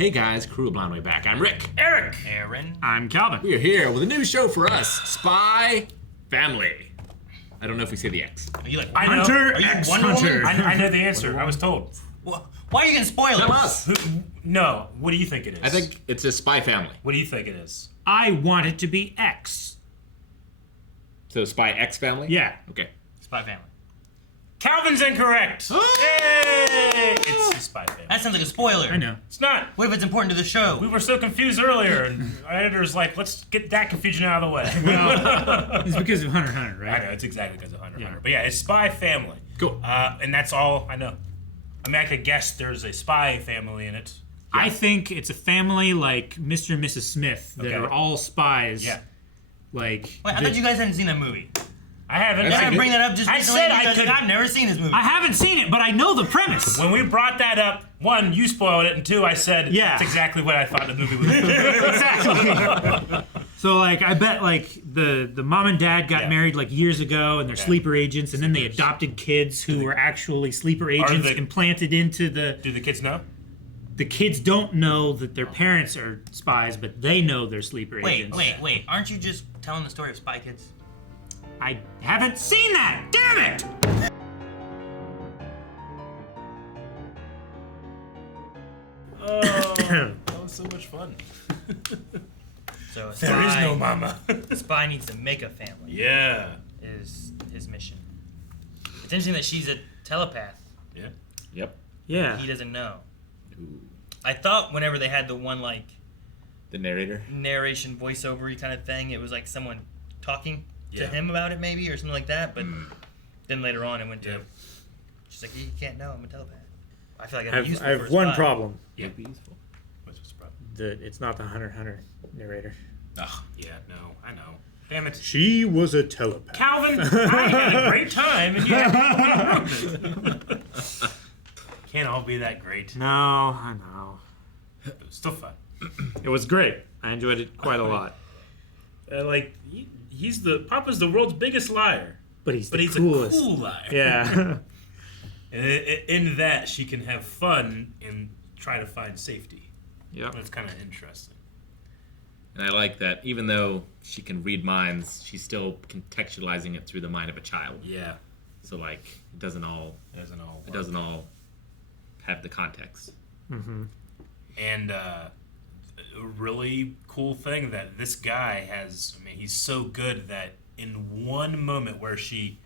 Hey guys, Crew of Blind Way Back. I'm Rick. Eric. Aaron. I'm Calvin. We are here with a new show for us, Spy Family. I don't know if we say the X. Are you like I know. Hunter? Are you X Wonder Hunter. Woman? I know the answer. I was told. Why are you gonna spoil Tell it? us. No. What do you think it is? I think it's a Spy Family. What do you think it is? I want it to be X. So Spy X Family? Yeah. Okay. Spy Family. Calvin's incorrect. Yay! It's a Spy Family. That sounds like a spoiler. I know. It's not. What if it's important to the show? We were so confused earlier, and our editor's like, let's get that confusion out of the way. Well, it's because of Hunter x Hunter, I right? know, it's exactly because of Hunter x Yeah. Hunter. But yeah, it's Spy Family. Cool. And that's all I know. I mean, I could guess there's a spy family in it. I think it's a family like Mr. and Mrs. Smith that Okay. are all spies. Yeah. Like. Wait, I thought you guys hadn't seen that movie. I haven't. That's I a didn't good- bring that up just I recently said I because could- I've never seen this movie. I haven't seen it, but I know the premise. When we brought that up, one, you spoiled it, and two, I said, Yeah. that's exactly what I thought the movie was. Exactly. So like, I bet like the mom and dad got Yeah. married like years ago, and they're Okay. sleeper agents, and then they adopted kids who were actually sleeper agents the- implanted into the. Do the kids know? The kids don't know that their parents are spies, but they know they're sleeper agents. Wait. Aren't you just telling the story of Spy Kids? I haven't seen that. Damn it! Oh, that was so much fun. So a There is spy, no mama. a spy needs to make a family. Yeah. Is his mission. It's interesting that she's a telepath. Yeah. Yep. Yeah. He doesn't know. Ooh. I thought whenever they had the one like The narrator. narration voiceover kind of thing, it was like someone talking to Yeah. him about it maybe or something like that. But then later on it went to Yeah. she's like, you can't know I'm a telepath. I feel like that'd be useful I for have a one spy. problem. Yeah. It'd be useful. What's the problem? That it's not the Hunter x Hunter narrator. Oh, yeah, no, I know. Damn it. She was a telepath. Calvin, I had a great time, and you had to Can't all be that great. No, I know. It was still fun. It was great. I enjoyed it quite a lot. He's the Papa's the world's biggest liar, But he's but the he's coolest. a cool liar. Yeah. And in that, she can have fun and try to find safety. Yep. That's kind of interesting. And I like that even though she can read minds, she's still contextualizing it through the mind of a child. Yeah, So like it doesn't all it doesn't all. have the context. Mm-hmm. And a really cool thing that this guy has. I mean, he's so good that in one moment where she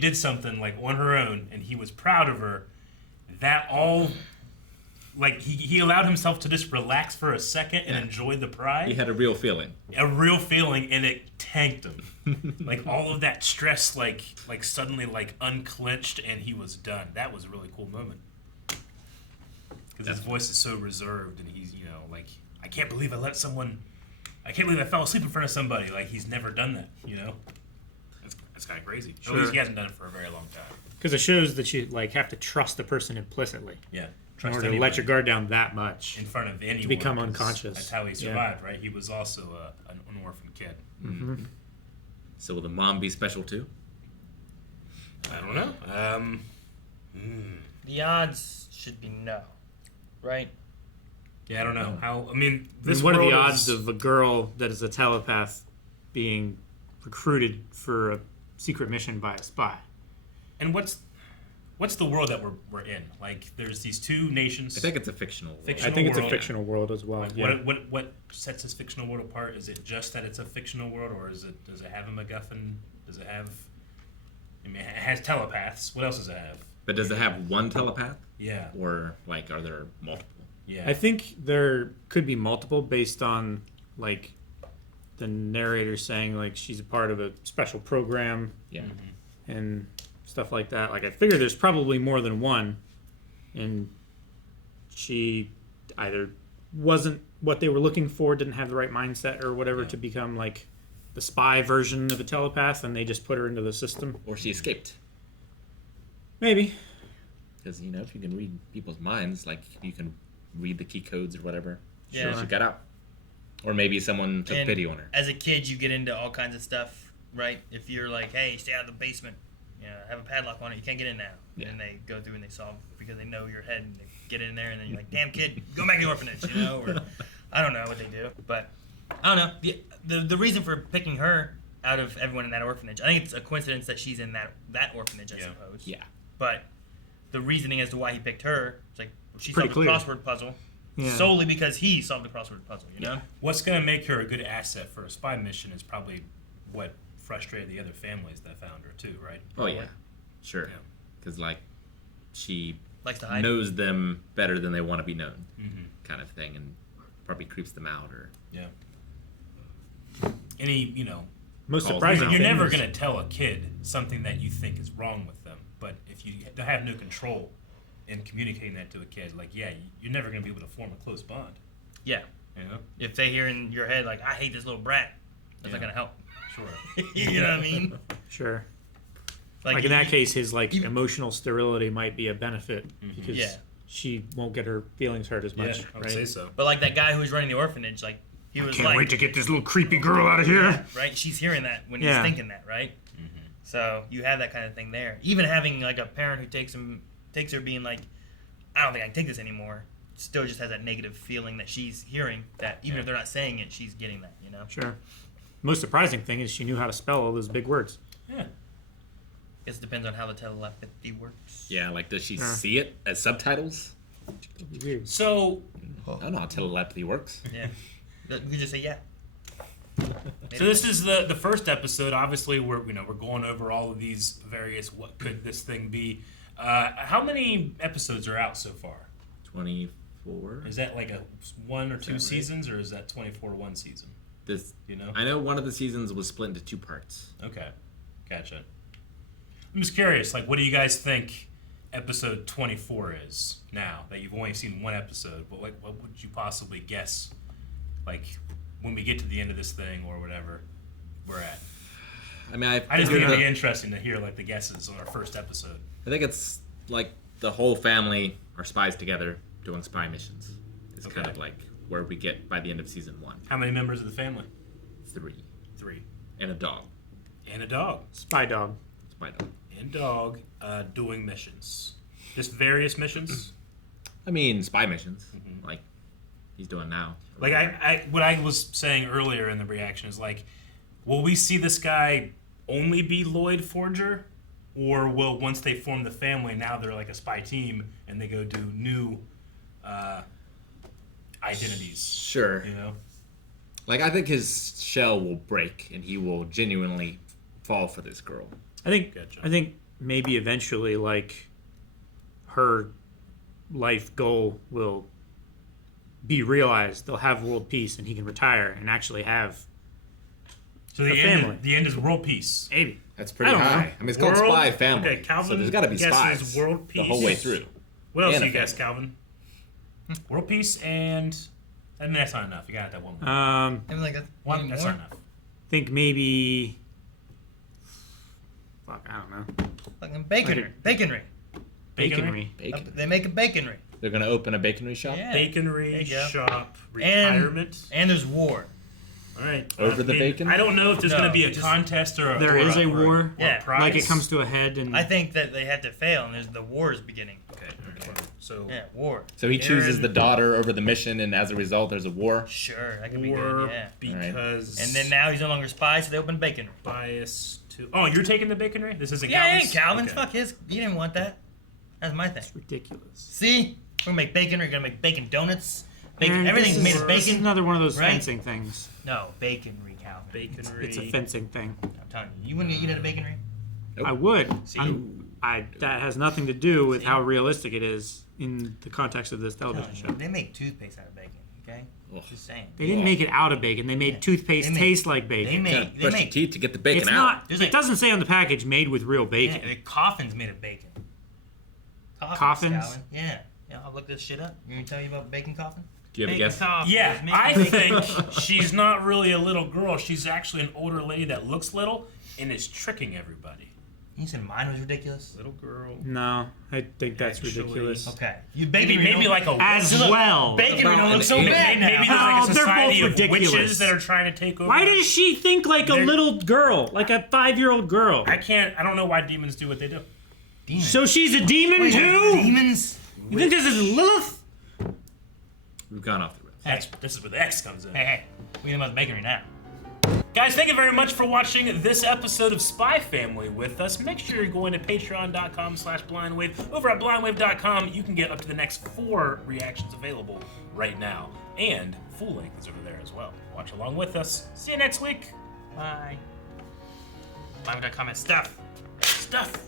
did something like on her own, and he was proud of her. That all. Like, he allowed himself to just relax for a second and enjoy the pride. He had a real feeling. A real feeling, and it tanked him. Like, all of that stress, like suddenly, like, unclenched, and he was done. That was a really cool moment. Because his voice is so reserved, and he's, like, I can't believe I fell asleep in front of somebody. Like, he's never done that, That's kind of crazy. At least he hasn't done it for a very long time. Because it shows that you like have to trust the person implicitly Yeah. in order to let your guard down that much. in front of anyone. To become 'cause unconscious. That's how he survived, right? He was also an orphan kid. Mm-hmm. So will the mom be special too? I don't know. The odds should be no. Right? Yeah, I don't know how. I mean, this What are the world odds is- of a girl that is a telepath being recruited for a secret mission by a spy? And what's the world that we're in? Like, there's these two nations. I think it's a fictional world. Fictional I think it's a world. fictional world as well. Yeah. What sets this fictional world apart? Is it just that it's a fictional world, or does it have a MacGuffin? Does it have? I mean, it has telepaths. What else does it have? But does it have one telepath? Yeah, Or like are there multiple? yeah. I think there could be multiple based on like the narrator saying like she's a part of a special program Yeah. and stuff like that. Like I figure there's probably more than one, and she either wasn't what they were looking for, didn't have the right mindset or whatever to become like the spy version of a telepath, and they just put her into the system. Or she escaped. Maybe. Because if you can read people's minds, like you can read the key codes or whatever. Yeah. Sure, she got out. Or maybe someone took And pity on her. as a kid, you get into all kinds of stuff, right? If you're like, hey, stay out of the basement, have a padlock on it. You can't get in now. Yeah. And they go through and they solve because they know your head and they get in there and then you're like, damn kid, go back to the orphanage, Or I don't know what they do, but I don't know. The reason for picking her out of everyone in that orphanage, I think it's a coincidence that she's in that orphanage, I suppose. Yeah. But the reasoning as to why he picked her, it's like she Pretty solved the clear. crossword puzzle Yeah. solely because he solved the crossword puzzle. You know. What's going to make her a good asset for a spy mission is probably what frustrated the other families that found her too, right? Oh yeah, sure. Yeah. Because like she Likes to hide. knows them better than they want to be known, Mm-hmm. kind of thing, and probably creeps them out or. Yeah. Any, Most Calls surprising them out. you're thing never is- going to tell a kid something that you think is wrong with them, but if you have no control in communicating that to a kid, like, you're never going to be able to form a close bond. Yeah. You know? If they hear in your head like, I hate this little brat, that's not Yeah. gonna help. Sure. You know what I mean? Sure. Like in that case, his you- emotional sterility might be a benefit because Yeah. she won't get her feelings hurt as much. I would right? say so. But like that guy who was running the orphanage, like he was like, to get this little creepy girl out of here. right? She's hearing that when Yeah. he's thinking that, right? So you have that kind of thing there. Even having like a parent who takes her being like, I don't think I can take this anymore. Still just has that negative feeling that she's hearing that even if they're not saying it, she's getting that. You know? Sure. Most surprising thing is she knew how to spell all those big words. Yeah. Guess it depends on how the telepathy works. Yeah, like does she Sure. see it as subtitles? Weird. So, I don't know how telepathy works. Yeah. You can just say yeah. so this is the first episode. Obviously, we're going over all of these various what could this thing be. How many episodes are out so far? 24. Is that like a 1 or 2 right? seasons, or is that 24 one season? This You know? I know one of the seasons was split into 2 parts. Okay, gotcha. I'm just curious, like, what do you guys think episode 24 is now that you've only seen one episode? But like, what would you possibly guess, like, when we get to the end of this thing or whatever we're at? I mean, I just think it'd be I interesting to hear like the guesses on our first episode. think it's like the whole family are spies together doing spy missions. It's kind Okay. of like where we get by the end of season 1. How many members of the family? 3 3. and a dog. And a dog. Spy dog. Spy dog. And dog doing missions. Just various missions. I mean, spy missions, Mhm. like he's doing now. Like what I was saying earlier in the reaction is like, will we see this guy only be Lloyd Forger, or will once they form the family, now they're like a spy team and they go do new identities? Sure. You know? Like I think his shell will break and he will genuinely fall for this girl. Gotcha. I think maybe eventually, like, her life goal will be realized. They'll have world peace, and he can retire and actually have So a the family. end is world peace. maybe. That's pretty I don't high. know. I mean, it's called World- Spy Family, okay, Calvin so there's got to be guesses spies world the whole way peace. through. What else And do a you guess, family. Calvin? World peace and I mean that's not enough. You got that one. More. I mean, like One. That's more? not enough. Think maybe. Fuck, I don't know. Fucking baconry. Baconry. Baconry. Bacon. They make a baconry. They're gonna open a bakery shop Yeah. Baconry There you go. shop retirement. And there's war. All right. Over the bacon? I don't know if there's No, going to be a just- contest or There is a war. Yeah. prize. Like it comes to a head, and I think that they had to fail, and there's the war is beginning. Okay. So Yeah, war. So he chooses Aaron- the daughter over the mission, and as a result, there's a war. Sure, that could be war good. Yeah. because And then now he's no longer spy, so they open baconry. bias to. Oh, you're taking the baconry. This isn't Yeah, Calvin's. ain't Calvin's. Okay. Fuck his. He didn't want that. That's my thing. it's ridiculous. See, we're gonna make bacon. We're gonna make bacon donuts. Bacon. And Everything's this made is- of This is bacon. another one of those right? fencing things. No, baconry, Calvin. Baconry. It's a fencing thing. I'm telling you, you wouldn't eat at a baconry. Nope. I would. See? That has nothing to do with See? how realistic it is in the context of this television No, show. they make toothpaste out of bacon. Okay, Ugh. just saying. They didn't make it out of bacon. They made Yeah. toothpaste They make- taste like They bacon. Gotta make. They brush your make. teeth to get the bacon It's out. not. There's It like- doesn't say on the package made with real Yeah, bacon. the coffin's made of bacon. Coffins? Calvin. Yeah. Yeah, I'll look this shit up. You want me to tell you about bacon coffin? Do you have a Bacon guess? coffin. Yeah, It's made I of bacon. think she's not really a little girl. She's actually an older lady that looks little and is tricking everybody. You said mine was ridiculous. Little girl. No, I think that's Actually, ridiculous. Okay. You Maybe like a As witch. well. Bacon Reno looks so Maybe, bad now. maybe there's Oh, like a they're society both of ridiculous. witches that are trying to take over. Why does she think like a They're- little girl, like a 5-year-old girl? I don't know why demons do what they do. Demons. So she's a demon Wait, too? Demons? You think this is Lilith? We've gone off the rails. This is where the X comes in. Hey, we know about the bakery now. Guys, thank you very much for watching this episode of Spy Family with us. Make sure you're going to patreon.com/blindwave. Over at blindwave.com, you can get up to the next 4 reactions available right now. And full length is over there as well. Watch along with us. See you next week. Bye. Live.com is stuff. Stuff.